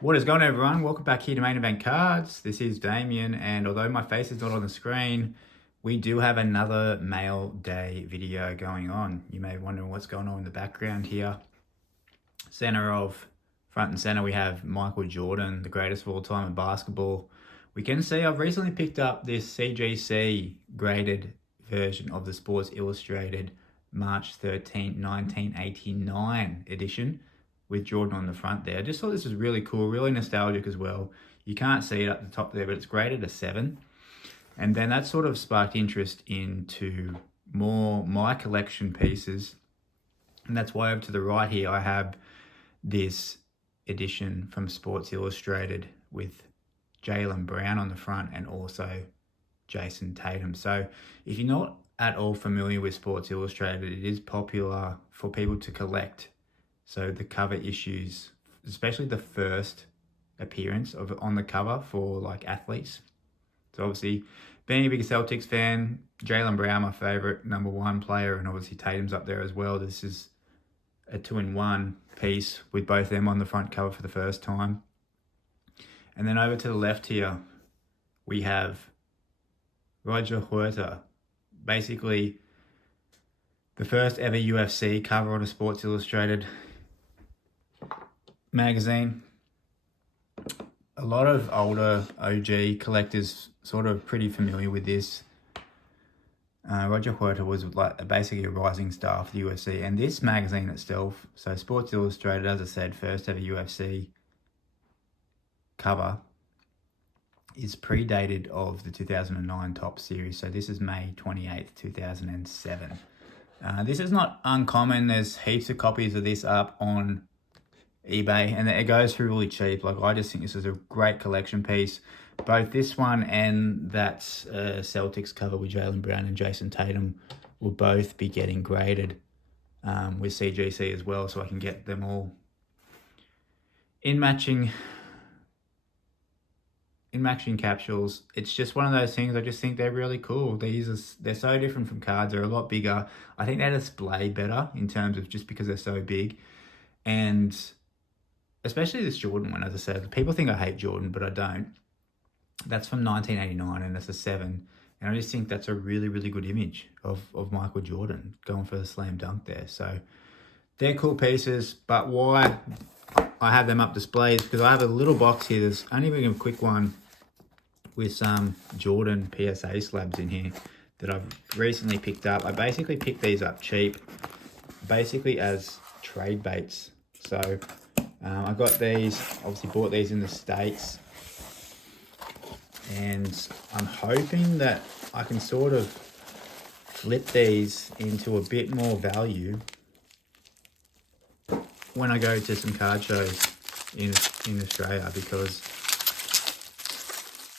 What is going on, everyone? Welcome back here to Main Event Cards. This is Damien, and although my face is not on the screen, we do have another Mail Day video going on. You may be wondering what's going on in the background here. Front and center, we have Michael Jordan, the greatest of all time in basketball. We can see I've recently picked up this CGC graded version of the Sports Illustrated March 13, 1989 edition, with Jordan on the front there. I just thought this was really cool, really nostalgic as well. You can't see it at the top there, but it's graded a 7. And then that sort of sparked interest into more my collection pieces. And that's why over to the right here, I have this edition from Sports Illustrated with Jaylen Brown on the front and also Jason Tatum. So if you're not at all familiar with Sports Illustrated, it is popular for people to collect. So the cover issues, especially the first appearance of on the cover for like athletes. So obviously, being a big Celtics fan, Jaylen Brown, my favorite #1 player, and obviously Tatum's up there as well. This is a 2-in-1 piece with both of them on the front cover for the first time. And then over to the left here, we have Roger Huerta, basically the first ever UFC cover on a Sports Illustrated magazine. A lot of older OG collectors sort of pretty familiar with this. Roger Huerta was like basically a rising star for the UFC, and this magazine itself, so Sports Illustrated, as I said, first ever UFC cover, is predated of the 2009 Top Series. So this is May 28th, 2007. This is not uncommon. There's heaps of copies of this up on eBay, and it goes for really cheap. Like, I just think this is a great collection piece. Both this one and that Celtics cover with Jaylen Brown and Jason Tatum will both be getting graded with CGC as well, so I can get them all in matching capsules. It's just one of those things. I just think they're really cool. They're so different from cards. They're a lot bigger. I think they display better in terms of just because they're so big. And especially this Jordan one, as I said, people think I hate Jordan, but I don't. That's from 1989, and it's a 7. And I just think that's a really, really good image of Michael Jordan going for the slam dunk there. So they're cool pieces, but why I have them up displayed is because I have a little box here. There's only a quick one with some Jordan PSA slabs in here that I've recently picked up. I basically picked these up cheap, basically as trade baits. So I got these, obviously bought these in the States, and I'm hoping that I can sort of flip these into a bit more value when I go to some card shows in Australia, because,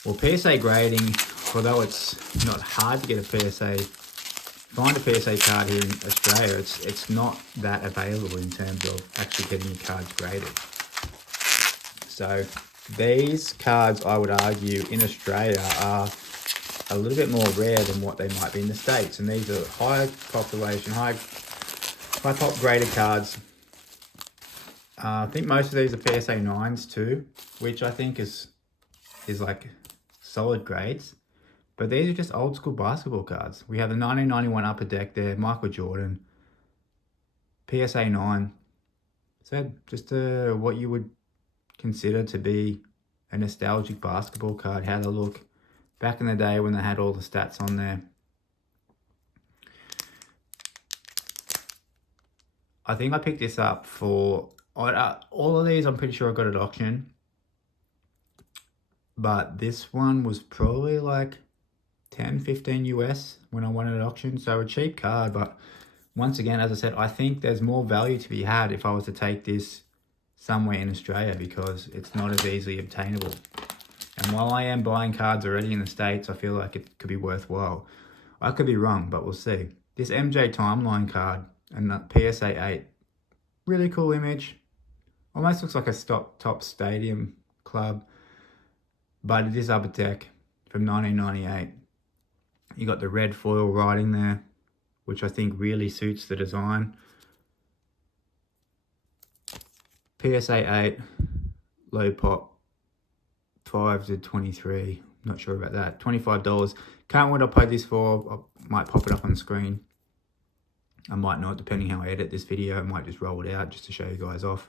well, PSA grading, although it's not hard to get a find a PSA card here in Australia, it's not that available in terms of actually getting your cards graded. So these cards, I would argue, in Australia are a little bit more rare than what they might be in the States. And these are high population, high pop graded cards. I think most of these are PSA 9s too, which I think is like solid grades. But these are just old school basketball cards. We have the 1991 Upper Deck there, Michael Jordan, PSA 9. So just what you would consider to be a nostalgic basketball card, how they look back in the day when they had all the stats on there. I think I picked this up for, all of these I'm pretty sure I got at auction. But this one was probably like 10, 15 US when I won it at auction. So a cheap card, but once again, as I said, I think there's more value to be had if I was to take this somewhere in Australia, because it's not as easily obtainable. And while I am buying cards already in the States, I feel like it could be worthwhile. I could be wrong, but we'll see. This MJ Timeline card and the PSA 8, really cool image. Almost looks like a top stadium club, but it is Upper Deck from 1998. You got the red foil writing there, which I think really suits the design. PSA 8, low pop, 5 to 23. Not sure about that. $25. Can't what I paid this for. I might pop it up on the screen. I might not, depending how I edit this video. I might just roll it out just to show you guys off.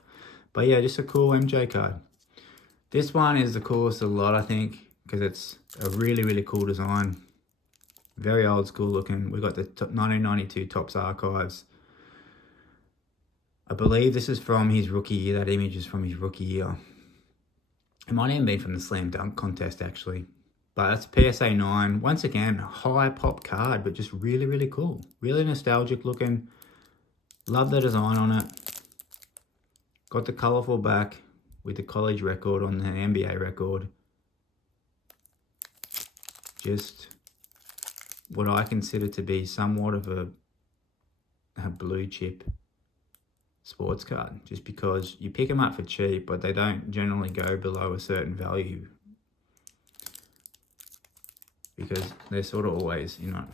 But yeah, just a cool MJ card. This one is the coolest of the lot, I think, because it's a really, really cool design. Very old school looking. We've got the 1992 Topps Archives. I believe this is from his rookie year. That image is from his rookie year. It might even be from the Slam Dunk contest, actually. But that's PSA 9. Once again, high pop card, but just really, really cool. Really nostalgic looking. Love the design on it. Got the colourful back with the college record on the NBA record. Just what I consider to be somewhat of a blue chip sports card, just because you pick them up for cheap, but they don't generally go below a certain value because they're sort of always, you know.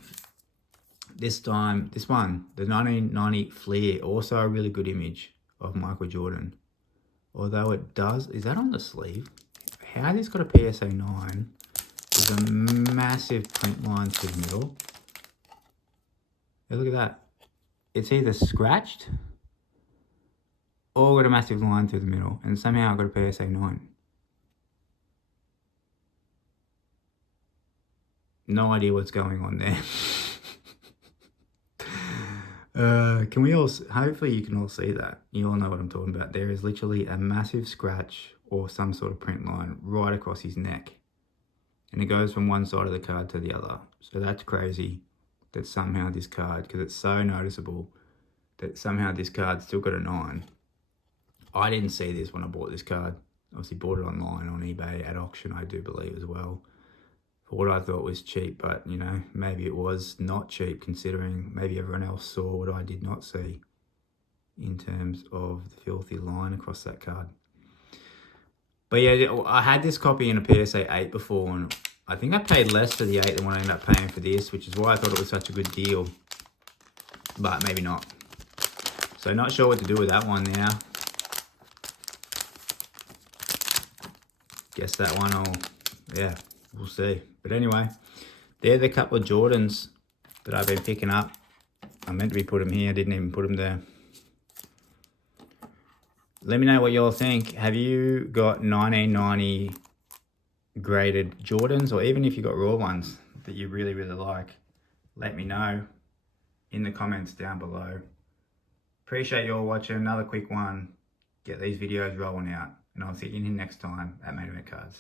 This one, the 1990 Fleer, also a really good image of Michael Jordan. Although it does, is that on the sleeve? How this got a PSA 9 is a massive print line through the middle. Hey, look at that. It's either scratched or got a massive line through the middle, and somehow I got a PSA 9. No idea what's going on there. Can we all, hopefully you can all see that. You all know what I'm talking about. There is literally a massive scratch or some sort of print line right across his neck. And it goes from one side of the card to the other. So that's crazy that somehow this card, because it's so noticeable, that somehow this card's still got a 9. I didn't see this when I bought this card. Obviously bought it online on eBay at auction, I do believe, as well. For what I thought was cheap, but, you know, maybe it was not cheap considering maybe everyone else saw what I did not see in terms of the filthy line across that card. But yeah, I had this copy in a PSA 8 before, and I think I paid less for the 8 than what I ended up paying for this, which is why I thought it was such a good deal. But maybe not. So not sure what to do with that one now. Guess that one yeah, we'll see. But anyway, they're the couple of Jordans that I've been picking up. I meant to be put them here, didn't even put them there. Let me know what y'all think. Have you got 1990 graded Jordans, or even if you got raw ones that you really, really like? Let me know in the comments down below. Appreciate y'all watching. Another quick one. Get these videos rolling out. And I'll see you next time at Main Event Cards.